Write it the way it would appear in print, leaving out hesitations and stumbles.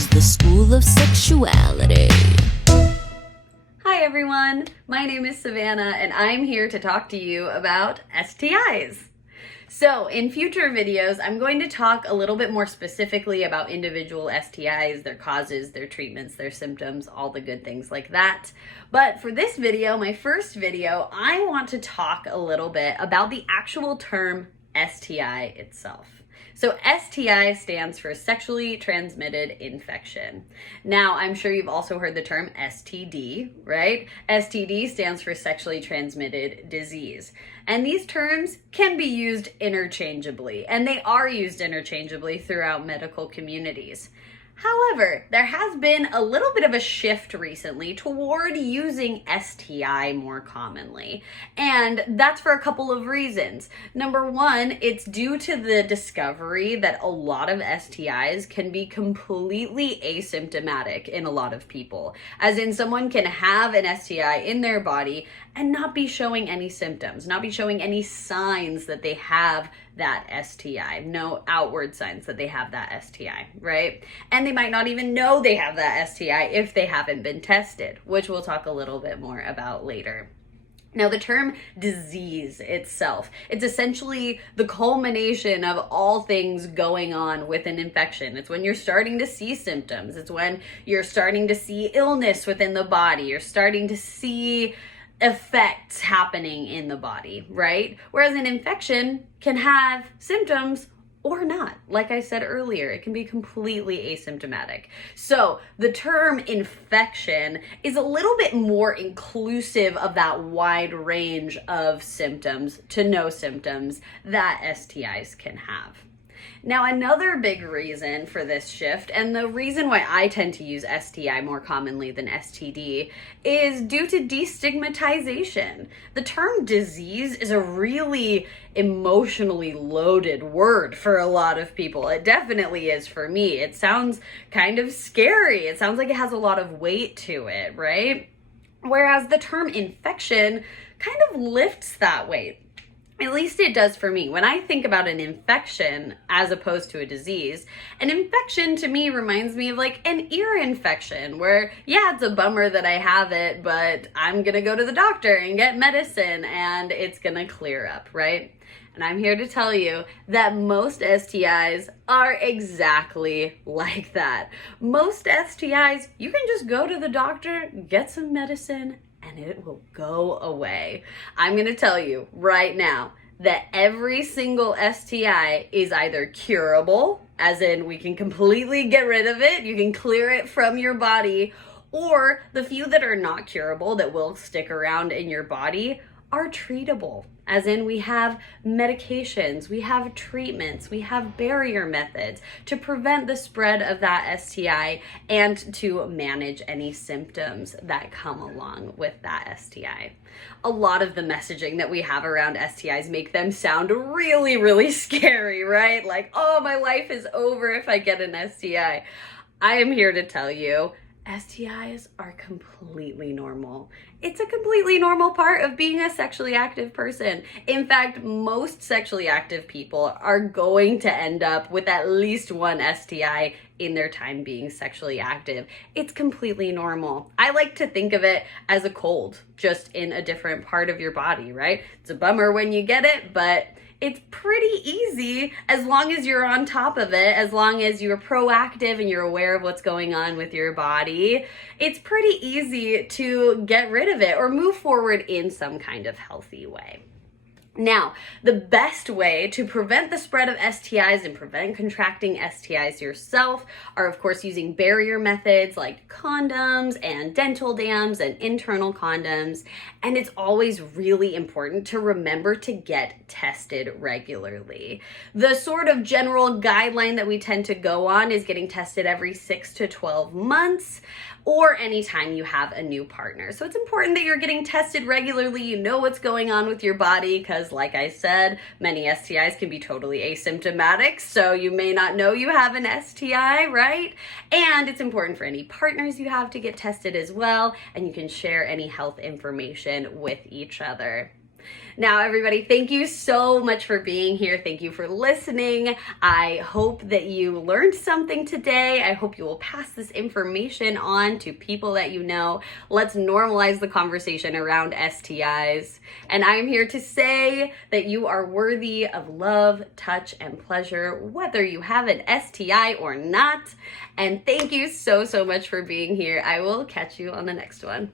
is the School of Sexuality. Hi everyone, my name is Savannah and I'm here to talk to you about STIs. So in future videos, I'm going to talk a little bit more specifically about individual STIs, their causes, their treatments, their symptoms, all the good things like that. But for this video, my first video, I want to talk a little bit about the actual term STI itself. So STI stands for sexually transmitted infection. Now, I'm sure you've also heard the term STD, right? STD stands for sexually transmitted disease. And these terms can be used interchangeably, and they are used interchangeably throughout medical communities. However, there has been a little bit of a shift recently toward using STI more commonly. And that's for a couple of reasons. Number one, it's due to the discovery that a lot of STIs can be completely asymptomatic in a lot of people. As in, someone can have an STI in their body and not be showing any symptoms, not be showing any signs that they have that STI, no outward signs that they have that STI, right? And they might not even know they have that STI if they haven't been tested, which we'll talk a little bit more about later. Now, the term disease itself, it's essentially the culmination of all things going on with an infection. It's when you're starting to see symptoms. It's when you're starting to see illness within the body. You're starting to see effects happening in the body, right? Whereas an infection can have symptoms or not. Like I said earlier, it can be completely asymptomatic. So the term infection is a little bit more inclusive of that wide range of symptoms to no symptoms that STIs can have. Now, another big reason for this shift, and the reason why I tend to use STI more commonly than STD, is due to destigmatization. The term disease is a really emotionally loaded word for a lot of people. It definitely is for me. It sounds kind of scary. It sounds like it has a lot of weight to it, right? Whereas the term infection kind of lifts that weight. At least it does for me. When I think about an infection as opposed to a disease, an infection to me reminds me of like an ear infection where, yeah, it's a bummer that I have it, but I'm gonna go to the doctor and get medicine and it's gonna clear up, right? And I'm here to tell you that most STIs are exactly like that. Most STIs, you can just go to the doctor, get some medicine, and it will go away. I'm gonna tell you right now that every single STI is either curable, as in we can completely get rid of it, you can clear it from your body, or the few that are not curable that will stick around in your body are treatable. As in, we have medications, we have treatments, we have barrier methods to prevent the spread of that STI and to manage any symptoms that come along with that STI. A lot of the messaging that we have around STIs make them sound really, really scary, right? Like, oh, my life is over if I get an STI. I am here to tell you, STIs are completely normal. It's a completely normal part of being a sexually active person. In fact, most sexually active people are going to end up with at least one STI in their time being sexually active. It's completely normal. I like to think of it as a cold, just in a different part of your body, right? It's a bummer when you get it, but it's pretty easy as long as you're on top of it, as long as you're proactive and you're aware of what's going on with your body. It's pretty easy to get rid of it or move forward in some kind of healthy way. Now, the best way to prevent the spread of STIs and prevent contracting STIs yourself are, of course, using barrier methods like condoms and dental dams and internal condoms. And it's always really important to remember to get tested regularly. The sort of general guideline that we tend to go on is getting tested every 6 to 12 months. Or anytime you have a new partner. So it's important that you're getting tested regularly, you know what's going on with your body, because like I said, many STIs can be totally asymptomatic, so you may not know you have an STI, right? And it's important for any partners you have to get tested as well, and you can share any health information with each other. Now, everybody, thank you so much for being here. Thank you for listening. I hope that you learned something today. I hope you will pass this information on to people that you know. Let's normalize the conversation around STIs. And I'm here to say that you are worthy of love, touch, and pleasure, whether you have an STI or not. And thank you so much for being here. I will catch you on the next one.